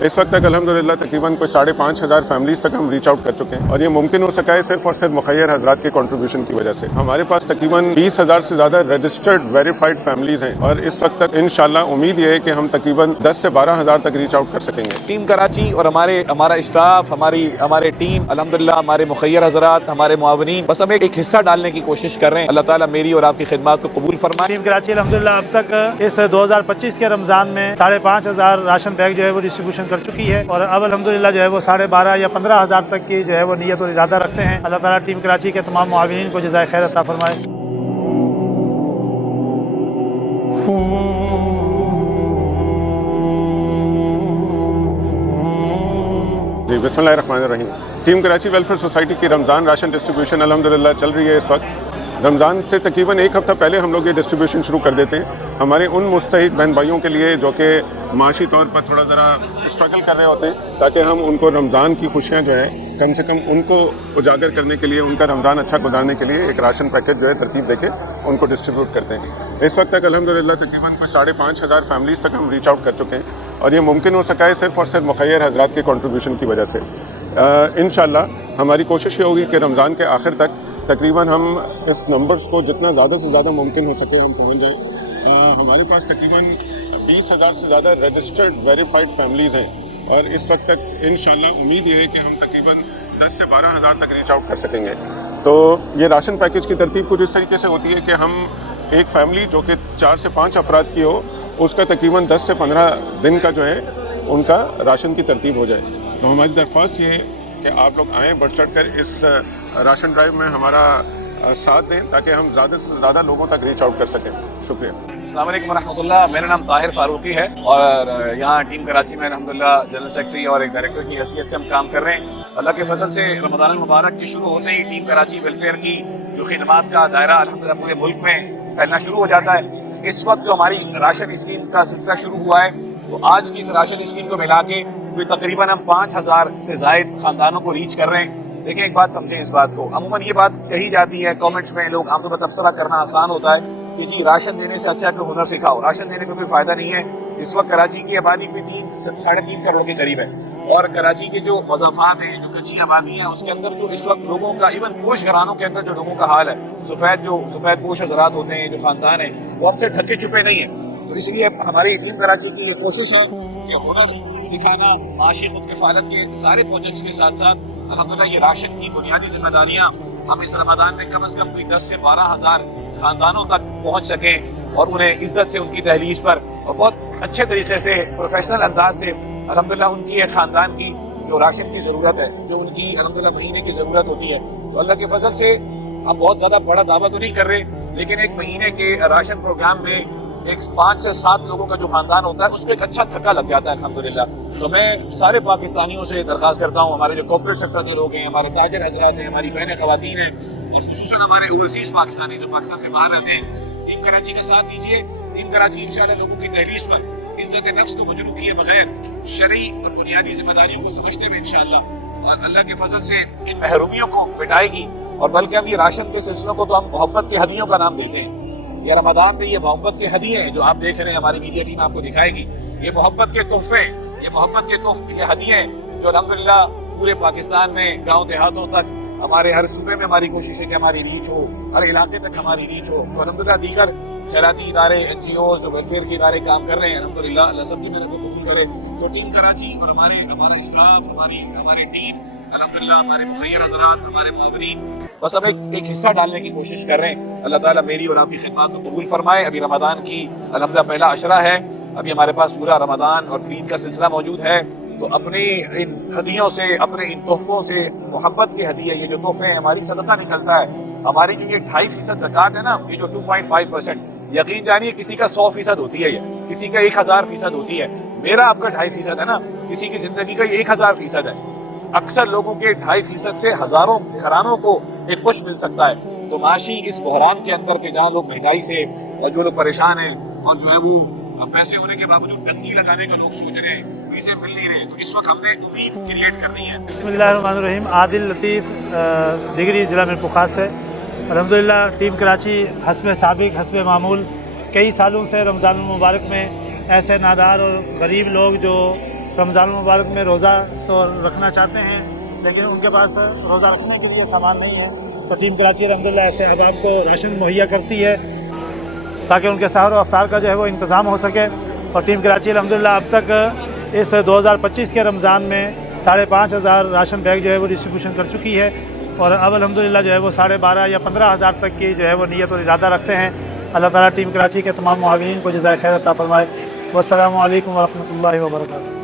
इस वक्त तक अल्हम्दुलिल्लाह तकरीबन कोई 5,500 फैमिलीज़ तक हम रीच आउट कर चुके हैं और ये मुमकिन हो सका है सिर्फ और सिर्फ मुखय्यर हजरात के कंट्रीब्यूशन की वजह से। हमारे पास तकरीबन 20,000 से ज़्यादा रजिस्टर्ड वेरीफाइड फैमिलीज़ हैं और इस वक्त तक इंशाल्लाह उम्मीद ये है कि हम तकरीबन 10 से 12,000 तक रीच आउट कर सकेंगे। टीम कराची और हमारा स्टाफ, हमारे टीम, अल्हम्दुलिल्लाह हमारे मुखय्यर हजरात, हमारे मुआवनीन, बस हम एक हिस्सा डालने की कोशिश कर रहे हैं। अल्लाह ताला मेरी और आपकी खिदमत को कबूल फरमाए। टीम कराची अल्हम्दुलिल्लाह अब तक इस 2025 के रमज़ान में 5,500 राशन बैग जो है वो डिस्ट्रीब्यूशन कर चुकी है और अब अल्हम्दुलिल्लाह जो है वो 12,500 या 15,000 तक की जो है वो नीयत और इरादा रखते हैं। अल्लाह ताला टीम कराची के तमाम मुआविनीन को जज़ाए खैर अता फरमाए। जी बिस्मिल्लाहिर्रहमानिर्रहीम। टीम कराची वेलफेयर सोसाइटी की रमज़ान राशन डिस्ट्रीब्यूशन अल्हम्दुलिल्लाह चल रही है। इस वक्त रमज़ान से तकरीबन एक हफ़्ता पहले हम लोग ये डिस्ट्रीब्यूशन शुरू कर देते हैं हमारे उन मुस्तहिक बहन भाइयों के लिए जो कि माशी तौर पर थोड़ा ज़रा स्ट्रगल कर रहे होते हैं, ताकि हम उनको रमज़ान की खुशियाँ जो हैं कम से कम उनको उजागर करने के लिए, उनका रमज़ान अच्छा गुजारने के लिए एक राशन पैकेज जो है तरतीब देके उनको डिस्ट्रीब्यूट करते हैं। इस वक्त तक अल्हम्दुलिल्लाह तकरीबन कोई 5,500 फैमिलीज़ तक हम रीच आउट कर चुके हैं और ये मुमकिन हो सका है सिर्फ और सिर्फ मुखय्यर हजरात के कंट्रीब्यूशन की वजह से। इंशाल्लाह हमारी कोशिश ये होगी कि रमज़ान के आखिर तक तकरीबन हम इस नंबर्स को जितना ज़्यादा से ज़्यादा मुमकिन हो सके हम पहुँच जाएँ। हमारे पास तकरीबन 20,000 से ज़्यादा रजिस्टर्ड वेरीफाइड फैमिलीज़ हैं और इस वक्त तक इंशाल्लाह उम्मीद ये है कि हम तकरीबन 10 से 12,000 तक रीच आउट कर sकेंगे। तो ये राशन पैकेज की तरतीब कुछ इस तरीके से होती है कि हम एक फैमिली जो कि 4 से 5 अफराद की हो, उसका तकरीबन 10 से 15 दिन का जो है उनका राशन की तरतीब हो जाए। तो हमारी दरख्वास्त ये है कि आप लोग आएँ, बढ़ चढ़ कर इस राशन ड्राइव में हमारा साथ दें ताकि हम ज़्यादा से ज़्यादा लोगों तक रीच आउट कर सकें। शुक्रिया। अस्सलाम वालेकुम रहमतुल्लाह। मेरा नाम ताहिर फारूकी है और यहाँ टीम कराची में अल्हम्दुलिल्लाह जनरल सेक्रेटरी और एक डायरेक्टर की हैसियत से हम काम कर रहे हैं। अल्लाह के फजल से रमज़ान मुबारक के शुरू होते ही टीम कराची वेलफेयर की जो खिदमात का दायरा अल्हम्दुलिल्लाह पूरे मुल्क में फैलना शुरू हो जाता है। इस वक्त जो हमारी राशन स्कीम का सिलसिला शुरू हुआ है, तो आज की इस राशन स्कीम को मिला के तकरीबन हम 5,000 से ज़ायद ख़ानदानों को रीच कर रहे हैं। देखिए एक बात समझें इस बात को, अमूमन ये बात कही जाती है कमेंट्स में, लोग आमतौर पर तबसरा करना आसान होता है कि जी राशन देने से अच्छा कोई हुनर सिखाओ, राशन देने में कोई फ़ायदा नहीं है। इस वक्त कराची की आबादी भी 3-3.5 करोड़ के करीब है और कराची के जो मज़ाफ़ात हैं, जो कच्ची आबादी है, उसके अंदर जो इस वक्त लोगों का, इवन पोश घरानों के अंदर जो लोगों का हाल है, सफ़ेद पोश हज़रात होते हैं, जो ख़ानदान है, वो हमसे ढके छुपे नहीं है। तो इसलिए हमारी टीम कराची की ये कोशिश है कि हुनर सिखाना, माशी खुद किफ़ालत के सारे प्रोजेक्ट्स के साथ साथ अल्हम्दुलिल्लाह ये राशन की बुनियादी जिम्मेदारियाँ हम इस रमज़ान में कम से कम कोई 10 से 12,000 ख़ानदानों तक पहुँच सकें और उन्हें इज्जत से उनकी दहलीज पर और बहुत अच्छे तरीके से प्रोफेशनल अंदाज से अल्हम्दुलिल्लाह उनकी एक ख़ानदान की जो राशन की ज़रूरत है, जो उनकी अल्हम्दुलिल्लाह महीने की ज़रूरत होती है, तो अल्लाह के फजल से हम बहुत ज़्यादा बड़ा दावा तो नहीं कर रहे, लेकिन एक महीने के राशन प्रोग्राम में एक 5 से 7 लोगों का जो खानदान होता है उसको एक अच्छा धक्का लग जाता है अल्हम्दुलिल्लाह। तो मैं सारे पाकिस्तानियों से दरख्वास्त करता हूँ, हमारे जो कॉर्पोरेट सेक्टर के लोग हैं, हमारे ताजर हजरात हैं, हमारी बहनें ख़वातीन हैं और खुसूसन हमारे ओवरसीज़ पाकिस्तानी जो पाकिस्तान से बाहर रहते हैं, टीम कराची का साथ दीजिए। टीम कराची इंशाअल्लाह लोगों की दहलीज पर इज्जत नफ्स को मजरूह किए बगैर शरई और बुनियादी जिम्मेदारियों को समझते हुए इंशाअल्लाह और अल्लाह के फजल से इन महरूमियों को मिटाएगी। और बल्कि हम ये राशन के सिलसिलों को तो हम मोहब्बत के हदियों का नाम देते हैं। ये रमज़ान में ये मोहब्बत के हदिये हैं जो आप देख रहे हैं, हमारी मीडिया टीम आपको दिखाएगी। ये मोहब्बत के तोहफे, ये मोहब्बत के तोहफे, ये हदिये हैं जो अल्हम्दुलिल्लाह पूरे पाकिस्तान में गाँव देहातों तक, हमारे हर सूबे में हमारी कोशिश है कि हमारी रीच हो, हर इलाके तक हमारी रीच हो। तो अल्हम्दुलिल्लाह दीगर खैराती इदारे, NGOs, जो वेलफेयर के इदारे काम कर रहे हैं, अल्हम्दुलिल्लाह अल्लाह सब की मेहनत को कबूल करे। तो टीम कराची और हमारा स्टाफ, हमारी टीम, अल्हम्दुलिल्लाह हमारे मुखय्यर हज़रात, हमारे मुआविनीन, बस हम एक हिस्सा डालने की कोशिश कर रहे हैं। अल्लाह ताला मेरी और आपकी खिदमत को कबूल फरमाए। अभी रमज़ान की अल्हम्दुलिल्लाह पहला अशरा है, अभी हमारे पास पूरा रमज़ान और ईद का सिलसिला मौजूद है। तो अपने इन हदियों से, अपने इन तोहफों से, मोहब्बत के हदिये, ये जो तोहफे हैं, हमारी सदका निकलता है। हमारी जो ये 2.5% ज़कात है ना, ये जो 2.5%, यकीन जानिए किसी का 100% होती है, ये किसी का 1000% होती है। मेरा आपका 2.5% है ना, किसी की ज़िंदगी का 1000% है। अक्सर लोगों के 2.5% से हज़ारों घरानों को एक पुश मिल सकता है। तो माशी इस बहरान के अंदर के जहाँ लोग महंगाई से और जो लोग परेशान हैं और जो है वो पैसे होने के बावजूद टंकी लगाने का लोग सोच रहे हैं, वीज़े मिल नहीं रहे, तो इस वक्त हमने उम्मीद क्रिएट करनी है। बिस्मिल्लाहिर्रहमानिर्रहीम। आदिल लतीफ़ डिग्री ज़िला मीरपुर से। अल्हम्दुलिल्लाह टीम कराची हस्ब साबिक, हस्ब मामूल कई सालों से रमज़ान मुबारक में ऐसे नादार और गरीब लोग जो रमज़ान मुबारक में रोज़ा तो रखना चाहते हैं, लेकिन उनके पास रोज़ा रखने के लिए सामान नहीं है, तो टीम कराची अल्हम्दुलिल्लाह ऐसे अहबाब को राशन मुहैया करती है ताकि उनके सहर और अफ्तार का जो है वो इंतज़ाम हो सके। और टीम कराची अल्हम्दुलिल्लाह अब तक इस 2025 के रमज़ान में 5,500 राशन बैग जो है वो डिस्ट्रीब्यूशन कर चुकी है, और अब अल्हम्दुलिल्लाह जो है वो 12,500 या 15,000 तक की जो है वो नीयत और इरादा रखते हैं। अल्लाह ताला टीम कराची के तमाम मुआविनीन को जज़ाए खैर अता फरमाए। वस्सलामु अलैकुम व रहमतुल्लाहि व बरकातहू।